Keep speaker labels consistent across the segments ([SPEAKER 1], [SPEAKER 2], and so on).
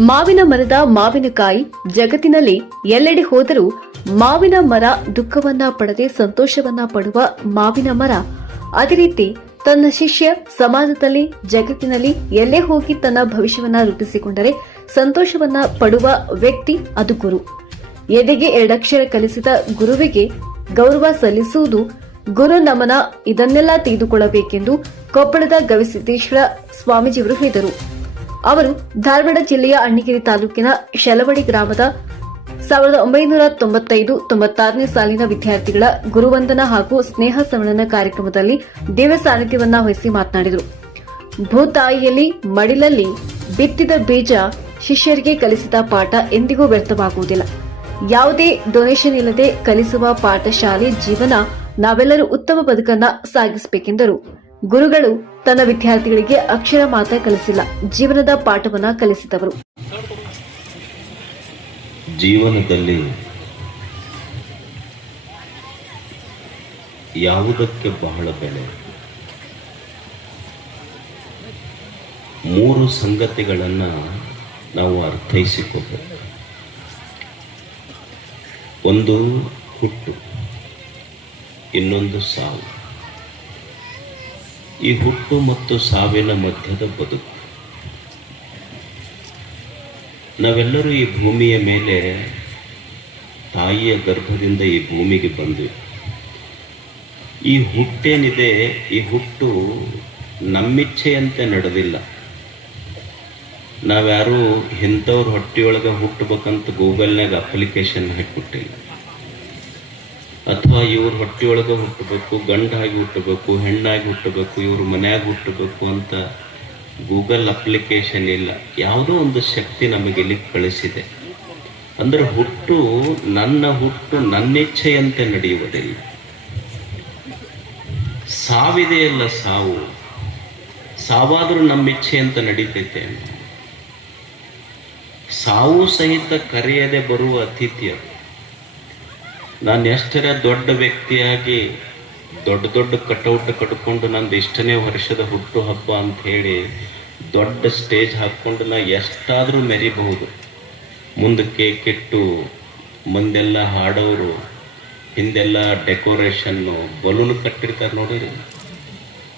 [SPEAKER 1] ಮಾವಿನ ಮರದ ಮಾವಿನಕಾಯಿ ಜಗತ್ತಿನಲ್ಲಿ ಎಲ್ಲೆಡೆ ಹೋದರೂ ಮಾವಿನ ಮರ ದುಃಖವನ್ನ ಪಡದೆ ಸಂತೋಷವನ್ನ ಪಡುವ ಮಾವಿನ ಮರ. ಅದೇ ರೀತಿ ತನ್ನ ಶಿಷ್ಯ ಸಮಾಜದಲ್ಲಿ, ಜಗತ್ತಿನಲ್ಲಿ ಎಲ್ಲೇ ಹೋಗಿ ತನ್ನ ಭವಿಷ್ಯವನ್ನ ರೂಪಿಸಿಕೊಂಡರೆ ಸಂತೋಷವನ್ನ ಪಡುವ ವ್ಯಕ್ತಿ ಅದು ಗುರು. ಎದೆಗೆ ಎರಡಕ್ಷರ ಕಲಿಸಿದ ಗುರುವಿಗೆ ಗೌರವ ಸಲ್ಲಿಸುವುದು ಗುರು ನಮನ ಇದನ್ನೆಲ್ಲ ತೆಗೆದುಕೊಳ್ಳಬೇಕೆಂದು ಕೊಪ್ಪಳದ ಗವಿಸಿದ್ದೇಶ್ವರ ಸ್ವಾಮೀಜಿಯವರು ಹೇಳಿದರು. ಅವರು ಧಾರವಾಡ ಜಿಲ್ಲೆಯ ಅಣ್ಣಿಗಿರಿ ತಾಲೂಕಿನ ಶೆಲವಡಿ ಗ್ರಾಮದ ಸಾವಿರದ ಒಂಬೈನೂರ ತೊಂಬತ್ತೈದು ತೊಂಬತ್ತಾರನೇ ಸಾಲಿನ ವಿದ್ಯಾರ್ಥಿಗಳ ಗುರುವಂದನ ಹಾಗೂ ಸ್ನೇಹ ಸಮ್ಮೇಳನ ಕಾರ್ಯಕ್ರಮದಲ್ಲಿ ದೇವ ಸಾನ್ನಿಧ್ಯವನ್ನ ವಹಿಸಿ ಮಾತನಾಡಿದರು. ಭೂತಾಯಿಯಲ್ಲಿ ಮಡಿಲಲ್ಲಿ ಬಿತ್ತಿದ ಬೀಜ ಶಿಷ್ಯರಿಗೆ ಕಲಿಸಿದ ಪಾಠ ಎಂದಿಗೂ ವ್ಯರ್ಥವಾಗುವುದಿಲ್ಲ. ಯಾವುದೇ ಡೊನೇಷನ್ ಇಲ್ಲದೆ ಕಲಿಸುವ ಪಾಠಶಾಲೆ ಜೀವನ ನಾವೆಲ್ಲರೂ ಉತ್ತಮ ಬದುಕನ್ನ ಸಾಗಿಸಬೇಕೆಂದರು. ಗುರುಗಳು ತನ್ನ ವಿದ್ಯಾರ್ಥಿಗಳಿಗೆ ಅಕ್ಷರ ಮಾತ್ರ ಕಲಿಸಿಲ್ಲ, ಜೀವನದ ಪಾಠವನ್ನ ಕಲಿಸಿದವರು.
[SPEAKER 2] ಜೀವನದಲ್ಲಿ ಯಾವುದಕ್ಕೆ ಬಹಳ ಬೆಲೆ? ಮೂರು ಸಂಗತಿಗಳನ್ನು ನಾವು ಅರ್ಥೈಸಿಕೊಳ್ಬೇಕು ಒಂದು ಹುಟ್ಟು, ಇನ್ನೊಂದು ಸಾವು. ಈ ಹುಟ್ಟು ಮತ್ತು ಸಾವಿನ ಮಧ್ಯದ ಬದುಕು. ನಾವೆಲ್ಲರೂ ಈ ಭೂಮಿಯ ಮೇಲೆ ತಾಯಿಯ ಗರ್ಭದಿಂದ ಈ ಭೂಮಿಗೆ ಬಂದ್ವಿ. ಈ ಹುಟ್ಟೇನಿದೆ, ಈ ಹುಟ್ಟು ನಮ್ಮಿಚ್ಛೆಯಂತೆ ನಡೆದಿಲ್ಲ. ನಾವ್ಯಾರು ಇಂಥವ್ರ ಹೊಟ್ಟೆಯೊಳಗೆ ಹುಟ್ಟಬೇಕಂತ ಗೂಗಲ್ನಾಗ ಅಪ್ಲಿಕೇಶನ್ ಹಾಕಿಬಿಟ್ಟಿಲ್ಲ. ಅಥವಾ ಇವ್ರ ಹೊಟ್ಟೆಯೊಳಗೆ ಹುಟ್ಟಬೇಕು, ಗಂಡಾಗಿ ಹುಟ್ಟಬೇಕು, ಹೆಣ್ಣಾಗಿ ಹುಟ್ಟಬೇಕು, ಇವ್ರ ಮನ್ಯಾಗ ಹುಟ್ಟಬೇಕು ಅಂತ ಗೂಗಲ್ ಅಪ್ಲಿಕೇಶನ್ ಇಲ್ಲ. ಯಾವುದೋ ಒಂದು ಶಕ್ತಿ ನಮಗೆ ಇಲ್ಲಿ ಕಳಿಸಿದೆ. ಅಂದ್ರೆ ಹುಟ್ಟು ನನ್ನ ಹುಟ್ಟು ನನ್ನ ನನ್ನಿಚ್ಛೆಯಂತೆ ನಡೆಯುವುದಿಲ್ಲ. ಸಾವಿದೆಯಲ್ಲ ಸಾವು. ಸಾವಾದರೂ ನಮ್ಮ ಇಚ್ಛೆ ಅಂತ ನಡೀತೈತೆ. ಸಾವು ಸಹಿತ ಕರೆಯದೆ ಬರುವ ಅತಿಥಿ ನಾನು ಎಷ್ಟರ ದೊಡ್ಡ ವ್ಯಕ್ತಿಯಾಗಿ ದೊಡ್ಡ ದೊಡ್ಡ ಕಟೌಟ್ ಕಟ್ಕೊಂಡು ನಂದು ಇಷ್ಟನೇ ವರ್ಷದ ಹುಟ್ಟು ಹಬ್ಬ ಅಂತ ಹೇಳಿ ದೊಡ್ಡ ಸ್ಟೇಜ್ ಹಾಕ್ಕೊಂಡು ನಾ ಎಷ್ಟಾದರೂ ಮೆರಿಬಹುದು. ಮುಂದೆ ಕೇಕ್ ಮುಂದೆಲ್ಲ ಹಾಡೋರು, ಹಿಂದೆಲ್ಲ ಡೆಕೋರೇಷನ್ನು ಬಲೂನ್ ಕಟ್ಟಿರ್ತಾರೆ ನೋಡಿರಿ.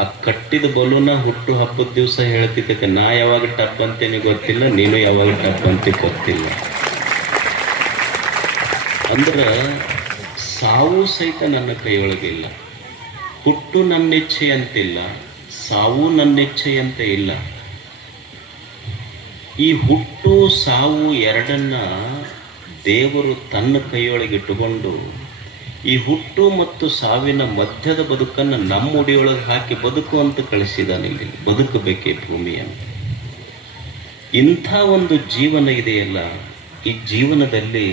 [SPEAKER 2] ಆ ಕಟ್ಟಿದ ಬಲೂನ ಹುಟ್ಟು ಹಬ್ಬದ ದಿವಸ ಹೇಳ್ತಿದ್ದಕ್ಕೆ ನಾ ಯಾವಾಗ ಟಪ್ ಅಂತೇನೆ ಗೊತ್ತಿಲ್ಲ, ನೀನು ಯಾವಾಗ ಟಪ್ ಅಂತ ಗೊತ್ತಿಲ್ಲ. ಅಂದ್ರೆ ಸಾವು ಸಹಿತ ನನ್ನ ಕೈಯೊಳಗಿಲ್ಲ ಹುಟ್ಟು ನನ್ನೆಚ್ಛೆಯಂತಿಲ್ಲ ಸಾವು ನನ್ನೆಚ್ಛೆಯಂತೆ ಅಂತ ಇಲ್ಲ. ಈ ಹುಟ್ಟು, ಸಾವು ಎರಡನ್ನ ದೇವರು ತನ್ನ ಕೈಯೊಳಗೆ ಇಟ್ಟುಕೊಂಡು, ಈ ಹುಟ್ಟು ಮತ್ತು ಸಾವಿನ ಮಧ್ಯದ ಬದುಕನ್ನು ನಮ್ಮ ಉಡಿಯೊಳಗೆ ಹಾಕಿ ಬದುಕು ಅಂತ ಕಳಿಸಿದಾನೆ ಇಲ್ಲಿ. ಬದುಕಬೇಕೇ ಭೂಮಿಯನ್ನು ಇಂಥ ಒಂದು ಜೀವನ ಇದೆಯಲ್ಲ, ಈ ಜೀವನದಲ್ಲಿ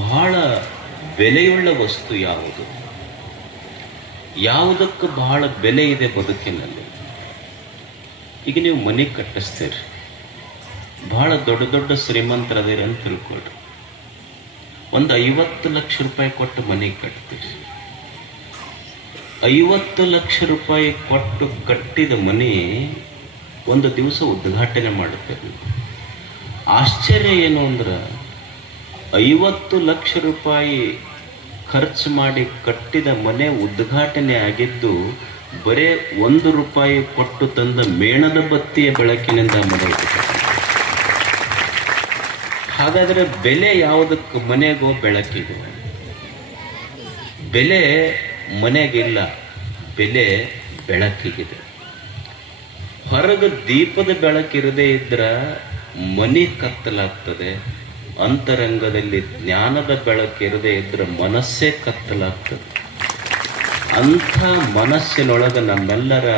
[SPEAKER 2] ಬಹಳ ಬೆಲೆಯುಳ್ಳ ವಸ್ತು ಯಾವುದು? ಯಾವುದಕ್ಕೆ ಬಹಳ ಬೆಲೆ ಇದೆ ಬದುಕಿನಲ್ಲಿ. ಈಗ ನೀವು ಮನೆ ಕಟ್ಟಿಸ್ತೀರಿ. ಬಹಳ ದೊಡ್ಡ ದೊಡ್ಡ ಶ್ರೀಮಂತರದಿರಿ ಅಂತ ತಿಳ್ಕೊಳ್ರಿ. ಒಂದು ಐವತ್ತು ಲಕ್ಷ ರೂಪಾಯಿ ಕೊಟ್ಟು ಮನೆ ಕಟ್ತೀರಿ. ಐವತ್ತು ಲಕ್ಷ ರೂಪಾಯಿ ಕೊಟ್ಟು ಕಟ್ಟಿದ ಮನೆ ಒಂದು ದಿವಸ ಉದ್ಘಾಟನೆ ಮಾಡುತ್ತೇವೆ ಆಶ್ಚರ್ಯ ಏನು ಅಂದ್ರೆ ಐವತ್ತು ಲಕ್ಷ ರೂಪಾಯಿ ಖರ್ಚು ಮಾಡಿ ಕಟ್ಟಿದ ಮನೆ ಉದ್ಘಾಟನೆ ಆಗಿದ್ದು, ಬರೇ ಒಂದು ರೂಪಾಯಿ ಕೊಟ್ಟು ತಂದ ಮೇಣದ ಬತ್ತಿಯ ಬೆಳಕಿನಿಂದ ಮನೆ ಹಾಗಾದರೆ ಬೆಲೆ ಯಾವುದಕ್ಕೂ ಮನೆಗೋ ಬೆಳಕಿಗೋ? ಬೆಲೆ ಮನೆಗಿಲ್ಲ, ಬೆಲೆ ಬೆಳಕಿಗಿದೆ. ಹೊರಗೆ ದೀಪದ ಬೆಳಕಿರದೇ ಇದ್ರ ಮನೆ ಕತ್ತಲಾಗ್ತದೆ ಅಂತರಂಗದಲ್ಲಿ ಜ್ಞಾನದ ಬೆಳಕಿರದೇ ಇದ್ರೆ ಮನಸ್ಸೇ ಕತ್ತಲಾಗ್ತದೆ. ಅಂಥ ಮನಸ್ಸಿನೊಳಗೆ ನಮ್ಮೆಲ್ಲರ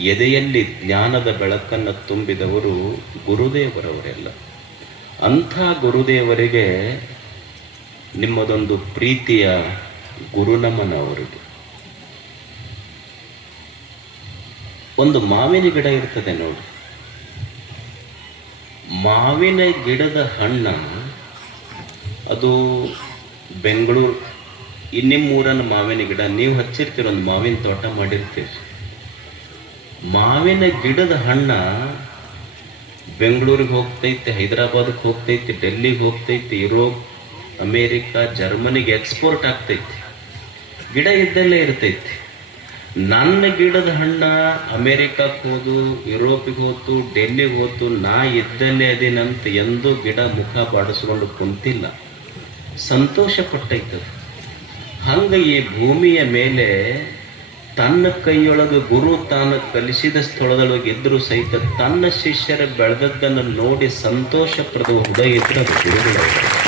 [SPEAKER 2] ಎದೆಯಲ್ಲಿ ಜ್ಞಾನದ ಬೆಳಕನ್ನು ತುಂಬಿದವರು ಗುರುದೇವರವರೆಲ್ಲ. ಅಂಥ ಗುರುದೇವರಿಗೆ ನಿಮ್ಮದೊಂದು ಪ್ರೀತಿಯ ಗುರುನಮನ ಅವರಿಗೆ ಒಂದು ಮಾವಿನ ಗಿಡ ಇರ್ತದೆ ನೋಡಿ. ಮಾವಿನ ಗಿಡದ ಹಣ್ಣ, ಅದು ಬೆಂಗಳೂರು ಇನ್ನಿಮ್ಮೂರನ ಮಾವಿನ ಗಿಡ, ನೀವು ಹಚ್ಚಿರ್ತೀರ ಒಂದು ಮಾವಿನ ತೋಟ ಮಾಡಿರ್ತೀರಿ. ಮಾವಿನ ಗಿಡದ ಹಣ್ಣ ಬೆಂಗಳೂರಿಗೆ ಹೋಗ್ತೈತಿ ಹೈದರಾಬಾದಕ್ಕೆ ಹೋಗ್ತೈತಿ, ಡೆಲ್ಲಿಗೆ ಹೋಗ್ತೈತಿ, ಯುರೋಪ್, ಅಮೇರಿಕಾ, ಜರ್ಮನಿಗೆ ಎಕ್ಸ್ಪೋರ್ಟ್ ಆಗ್ತೈತಿ. ಗಿಡ ಇದ್ದಲ್ಲೇ ಇರ್ತೈತಿ. ನನ್ನ ಗಿಡದ ಹಣ್ಣ ಅಮೆರಿಕಕ್ಕೆ ಹೋದು, ಯುರೋಪಿಗೆ ಹೋತು, ಡೆಲ್ಲಿಗೆ ಹೋತು, ನಾ ಇದ್ದಲ್ಲೇ ಅದೇನಂತ ಎಂದೂ ಗಿಡ ಮುಖ ಬಾಡಿಸ್ಕೊಂಡು ಕುಂತಿಲ್ಲ. ಸಂತೋಷ ಪಟ್ಟೈತದ ಹಂಗೆ ಈ ಭೂಮಿಯ ಮೇಲೆ ತನ್ನ ಕೈಯೊಳಗೆ ಗುರು ತಾನು ಕಲಿಸಿದ ಸ್ಥಳದೊಳಗೆ ಇದ್ರೂ ಸಹಿತ ತನ್ನ ಶಿಷ್ಯರ ಬೆಳೆದದ್ದನ್ನು ನೋಡಿ ಸಂತೋಷ ಹೃದಯ ಇದ್ರೆ ಗುರುಗಳು.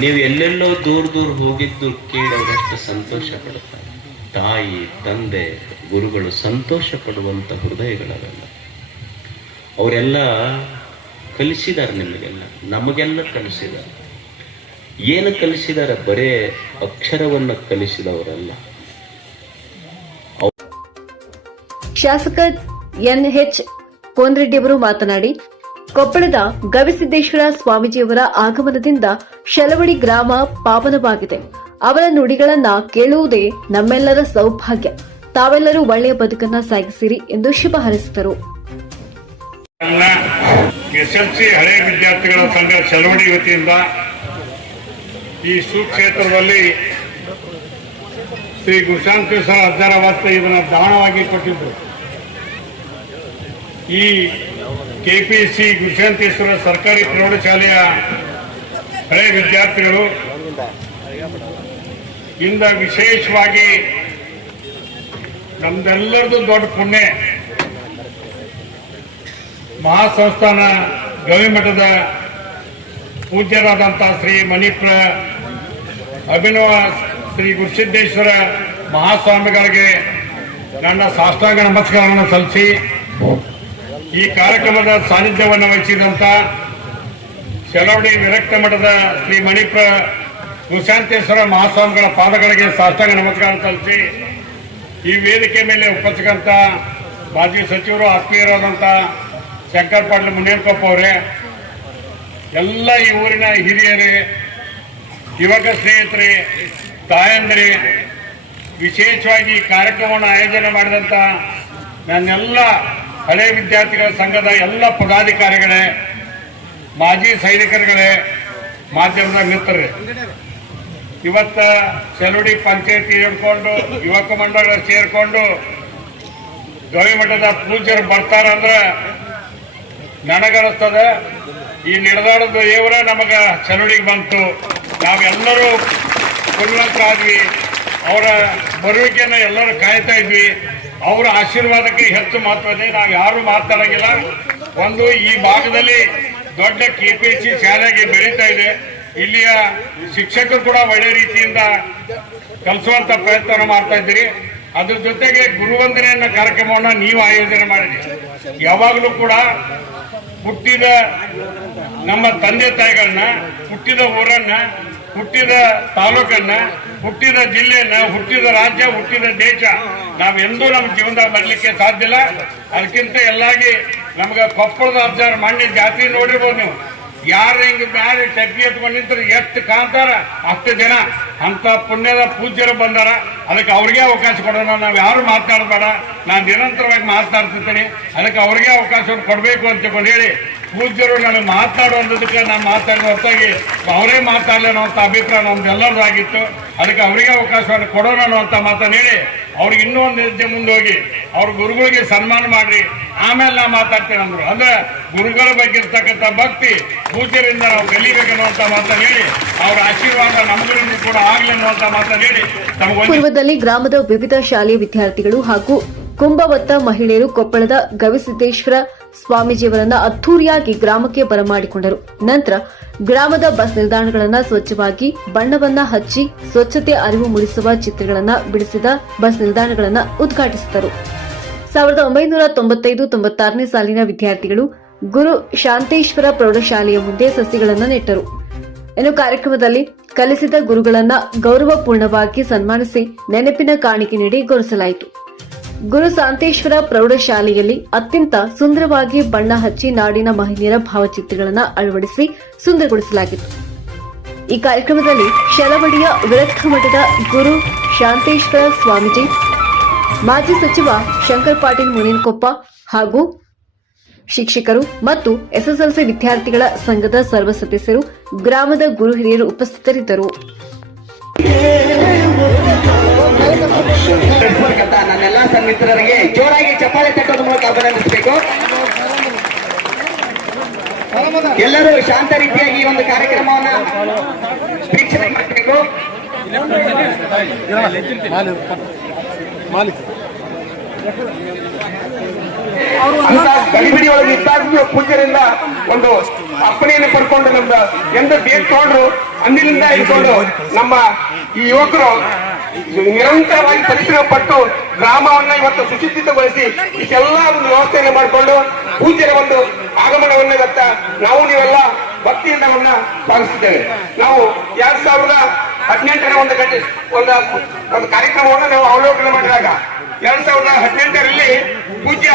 [SPEAKER 2] ನೀವು ಎಲ್ಲೆಲ್ಲೋ ದೂರ ದೂರ ಹೋಗಿದ್ದು ಕೇಳೋದಷ್ಟು ಸಂತೋಷ ತಾಯಿ, ತಂದೆ, ಗುರುಗಳು ಸಂತೋಷ ಪಡುವಂಥ ಹೃದಯಗಳವೆಲ್ಲ. ಅವರೆಲ್ಲ ಕಲಿಸಿದ್ದಾರೆ ನಿಮಗೆಲ್ಲ, ನಮಗೆಲ್ಲ ಕಲಿಸಿದ್ದಾರೆ. ಏನು ಕಲಿಸಿದ್ದಾರೆ? ಬರೇ ಅಕ್ಷರವನ್ನು ಕಲಿಸಿದವರಲ್ಲ.
[SPEAKER 1] ಶಾಸಕ ಎನ್ಎಚ್ ಕೋನ್ರೆಡ್ಡಿ ಅವರು ಮಾತನಾಡಿ ಕೊಪ್ಪಳದ ಗವಿಸಿದ್ದೇಶ್ವರ ಸ್ವಾಮೀಜಿಯವರ ಆಗಮನದಿಂದ ಶಲವಡಿ ಗ್ರಾಮ ಪಾವನವಾಗಿದೆ. ಅವರ ನುಡಿಗಳನ್ನ ಕೇಳುವುದೇ ನಮ್ಮೆಲ್ಲರ ಸೌಭಾಗ್ಯ. ತಾವೆಲ್ಲರೂ ಒಳ್ಳೆಯ ಬದುಕನ್ನ ಸಾಗಿಸಿರಿ ಎಂದು ಶುಭ ಹರಿಸಿದರು.
[SPEAKER 3] ಎಸ್ಎಲ್ಸಿ ಹಳೆಯ ವಿದ್ಯಾರ್ಥಿಗಳ ಸಂಘ ಚಳವಳಿ ವತಿಯಿಂದ ಈ ಸುಕ್ಷೇತ್ರದಲ್ಲಿ ಶ್ರೀ ಗುರುಶಾಂತೇಶ್ವರ ಹಜಾರವತ್ತ ಇದನ್ನು ದಾನವಾಗಿ ಕೊಟ್ಟಿದ್ದರು ಈ ಕೆಪಿಸಿ ಗುರುಶಾಂತೇಶ್ವರ ಸರ್ಕಾರಿ ಪ್ರೌಢಶಾಲೆಯ ಹಳೆಯ ವಿದ್ಯಾರ್ಥಿಗಳು. ಇಂದ ವಿಶೇಷವಾಗಿ ನಮ್ದೆಲ್ಲರದು ದೊಡ್ಡ ಪುಣ್ಯ. ಮಹಾಸಂಸ್ಥಾನ ಗವಿಮಠದ ಪೂಜ್ಯರಾದಂಥ ಶ್ರೀ ಮಣಿಪುರ ಅಭಿನವ ಶ್ರೀ ಗುರುಸಿದ್ದೇಶ್ವರ ಮಹಾಸ್ವಾಮಿಗಳಿಗೆ ನನ್ನ ಸಾಷ್ಟಾಂಗ ನಮಸ್ಕಾರವನ್ನು ಸಲ್ಲಿಸಿ ಈ ಕಾರ್ಯಕ್ರಮದ ಸಾನ್ನಿಧ್ಯವನ್ನು ವಹಿಸಿದಂಥ ಶೆಲವಡಿ ವಿರಕ್ತ ಮಠದ ಶ್ರೀ ಮಣಿಪ್ರ ಕುಶಾಂತೇಶ್ವರ ಮಹಾಸ್ವಾಮಿಗಳ ಪಾದಗಳಿಗೆ ಸಾಷ್ಟಾಂಗ ನಮಸ್ಕಾರ ಸಲ್ಲಿಸಿ, ಈ ವೇದಿಕೆ ಮೇಲೆ ಉಪಸ್ಥಿತ ಮಾಜಿ ಸಚಿವರು ಆತ್ಮೀಯರಾದಂಥ ಶಂಕರ್ ಪಾಟೀಲ್ ಮುನೇನಕೊಪ್ಪ ಅವರೇ, ಎಲ್ಲ ಈ ಊರಿನ ಹಿರಿಯರೇ, ಯುವಕ ಸ್ನೇಹಿತರೆ, ತಾಯಂದ್ರಿ, ವಿಶೇಷವಾಗಿ ಈ ಕಾರ್ಯಕ್ರಮವನ್ನು ಆಯೋಜನೆ ಮಾಡಿದಂಥ ನನ್ನೆಲ್ಲ ಹಳೆ ವಿದ್ಯಾರ್ಥಿಗಳ ಸಂಘದ ಎಲ್ಲ ಪದಾಧಿಕಾರಿಗಳೇ, ಮಾಜಿ ಸೈನಿಕರುಗಳೇ ಮಾಧ್ಯಮದ ಮಿತ್ರರೇ. ಇವತ್ತ ಸೆಲುಡಿ ಪಂಚಾಯತಿ ಹಿಡ್ಕೊಂಡು ಯುವಕ ಮಂಡಳ ಸೇರ್ಕೊಂಡು ಗವಿಮಠದ ಪೂಜ್ಯರು ಬರ್ತಾರಂದ್ರೆ ನನಗನಿಸ್ತದ. ಈ ನಡೆದಾಡೋದು ದೇವರ ನಮಗ ಚಲುಡಿಗೆ ಬಂತು. ನಾವೆಲ್ಲರೂ ಪುಣ್ಯವಂತರಾದ್ವಿ ಅವರ ಬರುವಿಕೆಯನ್ನು ಎಲ್ಲರೂ ಕಾಯ್ತಾ ಇದ್ವಿ. ಅವರ ಆಶೀರ್ವಾದಕ್ಕೆ ಹೆಚ್ಚು ಮಹತ್ವ ಇದೆ ನಾವು ಯಾರು ಮಾತಾಡಂಗಿಲ್ಲ ಒಂದು, ಈ ಭಾಗದಲ್ಲಿ ದೊಡ್ಡ ಕೆ ಪಿ ಎಸ್ ಸಿ ಶಾಲೆಗೆ ಬೆಳೀತಾ ಇದೆ. ಇಲ್ಲಿಯ ಶಿಕ್ಷಕರು ಕೂಡ ಒಳ್ಳೆ ರೀತಿಯಿಂದ ಕಲಿಸುವಂತ ಪ್ರಯತ್ನ ಮಾಡ್ತಾ ಇದ್ದೀರಿ. ಅದ್ರ ಜೊತೆಗೆ ಗುರುವಂದನೆ ಅನ್ನೋ ಕಾರ್ಯಕ್ರಮವನ್ನು ನೀವು ಆಯೋಜನೆ ಮಾಡಿದ್ರಿ ಯಾವಾಗಲೂ ಕೂಡ ಹುಟ್ಟಿದ ನಮ್ಮ ತಂದೆ ತಾಯಿಗಳನ್ನ, ಹುಟ್ಟಿದ ಊರನ್ನ, ಹುಟ್ಟಿದ ತಾಲೂಕನ್ನ ಹುಟ್ಟಿದ ಜಿಲ್ಲೆ, ನಾವು ಹುಟ್ಟಿದ ರಾಜ್ಯ, ಹುಟ್ಟಿದ ದೇಶ. ನಾವೆಂದೂ ನಮ್ಮ ಜೀವನದಾಗ ಬರಲಿಕ್ಕೆ ಸಾಧ್ಯ ಇಲ್ಲ. ಅದಕ್ಕಿಂತ ಎಲ್ಲಾಗಿ ನಮ್ಗೆ ಕೊಪ್ಪಳದ ಅಬ್ಜಾರ್ ಮಂಡ್ಯ ಜಾತಿ ನೋಡಿರ್ಬೋದು ನೀವು. ಯಾರು ಹಿಂಗೆ ಮ್ಯಾಲೆ ಟೆಕ್ಕಿ ಎತ್ಕೊಂಡಿದ್ರೆ ಎಷ್ಟು ಕಾಣ್ತಾರ ಅಷ್ಟು ಜನ. ಅಂತ ಪುಣ್ಯದ ಪೂಜ್ಯರು ಬಂದಾರ. ಅದಕ್ಕೆ ಅವ್ರಿಗೆ ಅವಕಾಶ ಕೊಡೋಣ. ನಾವು ಯಾರು ಮಾತನಾಡಬೇಡ ನಾನು ನಿರಂತರವಾಗಿ ಮಾತಾಡ್ತಿರ್ತೀನಿ. ಅದಕ್ಕೆ ಅವ್ರಿಗೆ ಅವಕಾಶ ಕೊಡಬೇಕು ಅಂತ ಹೇಳಿ. ಪೂಜ್ಯರು ನನಗೆ ಮಾತಾಡುವಂಥದಕ್ಕೆ ನಾನು ಮಾತಾಡಿದ ಹೊರತಾಗಿ ಅವರೇ ಮಾತಾಡಲಿ ಅನ್ನೋಂಥ ಅಭಿಪ್ರಾಯ ನಮ್ದು ಎಲ್ಲರದ್ದು ಆಗಿತ್ತು. ಅದಕ್ಕೆ ಅವರಿಗೆ ಅವಕಾಶವನ್ನು ಕೊಡೋಣ ಅನ್ನುವಂಥ ಮಾತನ್ನು ಹೇಳಿ ಅವ್ರಿಗೆ ಇನ್ನೂ ಒಂದು ಹೆಜ್ಜೆ ಮುಂದೆ ಹೋಗಿ ಅವ್ರ ಗುರುಗಳಿಗೆ ಸನ್ಮಾನ ಮಾಡಿರಿ. ಆಮೇಲೆ ನಾ ಮಾತಾಡ್ತೇನೆ ಅಂದ್ರು. ಅಂದರೆ ಗುರುಗಳ ಬಗ್ಗೆ ಇರ್ತಕ್ಕಂಥ ಭಕ್ತಿ ಪೂಜ್ಯರಿಂದ ನಾವು ಕಲಿಬೇಕನ್ನುವಂಥ ಮಾತನ್ನು ಹೇಳಿ ಅವರ ಆಶೀರ್ವಾದ ನಮಗೂ ಕೂಡ ಆಗಲಿ ಅನ್ನುವಂಥ ಮಾತನ್ನು ಹೇಳಿ
[SPEAKER 1] ಪೂರ್ವದಲ್ಲಿ ಗ್ರಾಮದ ವಿವಿಧ ಶಾಲೆಯ ವಿದ್ಯಾರ್ಥಿಗಳು ಹಾಗೂ ಕುಂಭವತ್ತ ಮಹಿಳೆಯರು ಕೊಪ್ಪಳದ ಗವಿಸಿದ್ದೇಶ್ವರ ಸ್ವಾಮೀಜಿಯವರನ್ನ ಅದ್ದೂರಿಯಾಗಿ ಗ್ರಾಮಕ್ಕೆ ಬರಮಾಡಿಕೊಂಡರು. ನಂತರ ಗ್ರಾಮದ ಬಸ್ ನಿಲ್ದಾಣಗಳನ್ನ ಸ್ವಚ್ಛವಾಗಿ, ಬಣ್ಣವನ್ನ ಹಚ್ಚಿ, ಸ್ವಚ್ಛತೆ ಅರಿವು ಮೂಡಿಸುವ ಚಿತ್ರಗಳನ್ನ ಬಿಡಿಸಿದ ಬಸ್ ನಿಲ್ದಾಣಗಳನ್ನ ಉದ್ಘಾಟಿಸಿದರು. ಸಾವಿರದ ಒಂಬೈನೂರ ತೊಂಬತ್ತೈದು ತೊಂಬತ್ತಾರನೇ ಸಾಲಿನ ವಿದ್ಯಾರ್ಥಿಗಳು ಗುರು ಶಾಂತೇಶ್ವರ ಪ್ರೌಢಶಾಲೆಯ ಮುಂದೆ ಸಸಿಗಳನ್ನು ನೆಟ್ಟರು. ಇನ್ನು ಕಾರ್ಯಕ್ರಮದಲ್ಲಿ ಕಲಿಸಿದ ಗುರುಗಳನ್ನ ಗೌರವಪೂರ್ಣವಾಗಿ ಸನ್ಮಾನಿಸಿ ನೆನಪಿನ ಕಾಣಿಕೆ ನೀಡಿ ಗೌರವಿಸಲಾಯಿತು. ಗುರು ಶಾಂತೇಶ್ವರ ಪ್ರೌಢಶಾಲೆಯಲ್ಲಿ ಅತ್ಯಂತ ಸುಂದರವಾಗಿ ಬಣ್ಣ ಹಚ್ಚಿ ನಾಡಿನ ಮಹಿಳೆಯರ ಭಾವಚಿತ್ರಗಳನ್ನು ಅಳವಡಿಸಿ ಸುಂದರಗೊಳಿಸಲಾಗಿತ್ತು. ಈ ಕಾರ್ಯಕ್ರಮದಲ್ಲಿ ಶಲವಡಿಯ ವಿರಕ್ತ ಮಠದ ಗುರು ಶಾಂತೇಶ್ವರ ಸ್ವಾಮೀಜಿ, ಮಾಜಿ ಸಚಿವ ಶಂಕರ್ ಪಾಟೀಲ್ ಮುನೇನಕೊಪ್ಪ ಹಾಗೂ ಶಿಕ್ಷಕರು ಮತ್ತು ಎಸ್ಎಸ್ಎಲ್ಸಿ ವಿದ್ಯಾರ್ಥಿಗಳ ಸಂಘದ ಸರ್ವ ಸದಸ್ಯರು, ಗ್ರಾಮದ ಗುರು ಹಿರಿಯರು ಉಪಸ್ಥಿತರಿದ್ದರು.
[SPEAKER 4] ನಡೆಸ್ಬೇಕಂತ ನನ್ನೆಲ್ಲ ಸನ್ಮಿತ್ರರಿಗೆ ಜೋರಾಗಿ ಚಪ್ಪಾಳೆ ತಟ್ಟೋದ್ರ ಮೂಲಕ ಅಭಿನಂದಿಸಬೇಕು. ಎಲ್ಲರೂ ಶಾಂತ ರೀತಿಯಾಗಿ ಈ ಒಂದು ಕಾರ್ಯಕ್ರಮವನ್ನ ವೀಕ್ಷಣೆ ಮಾಡಬೇಕು.
[SPEAKER 5] ಗಡಿಬಿಡಿ ಒಳಗೆ ಇದ್ದಾಗ್ಲೂ ಪೂಜರಿಂದ ಒಂದು ಅಪ್ಪಣೆಯನ್ನು ಪಡ್ಕೊಂಡು ನಮ್ದು ಎಂದ ಡೇಟ್ ಅಂದಿನಿಂದ ಇಟ್ಕೊಂಡು ನಮ್ಮ ಈ ಯುವಕರು ನಿರಂತರವಾಗಿ ಪರಿಶ್ರಮ ಪಟ್ಟು ಗ್ರಾಮವನ್ನ ಇವತ್ತು ಸುಶಿಕ್ಷಿತಗೊಳಿಸಿ ಇಷ್ಟೆಲ್ಲ ಒಂದು ವ್ಯವಸ್ಥೆಯನ್ನು ಮಾಡಿಕೊಂಡು ಪೂಜೆಯ ಒಂದು ಆಗಮನವನ್ನ ಇವತ್ತ ನಾವು ನೀವೆಲ್ಲ ಭಕ್ತಿಯಿಂದ ಅವನ್ನ ಸ್ವಾಗತಿಸಿದ್ದೇವೆ ನಾವು ಎರಡ್ ಸಾವಿರದ ಹದಿನೆಂಟರ ಒಂದು ಗಂಟೆ ಒಂದು ಒಂದು ಕಾರ್ಯಕ್ರಮವನ್ನು ನಾವು ಅವಲೋಕನ ಮಾಡಿದಾಗ ಎರಡ್ ಸಾವಿರದ ಹದಿನೆಂಟರಲ್ಲಿ ಪೂಜ್ಯ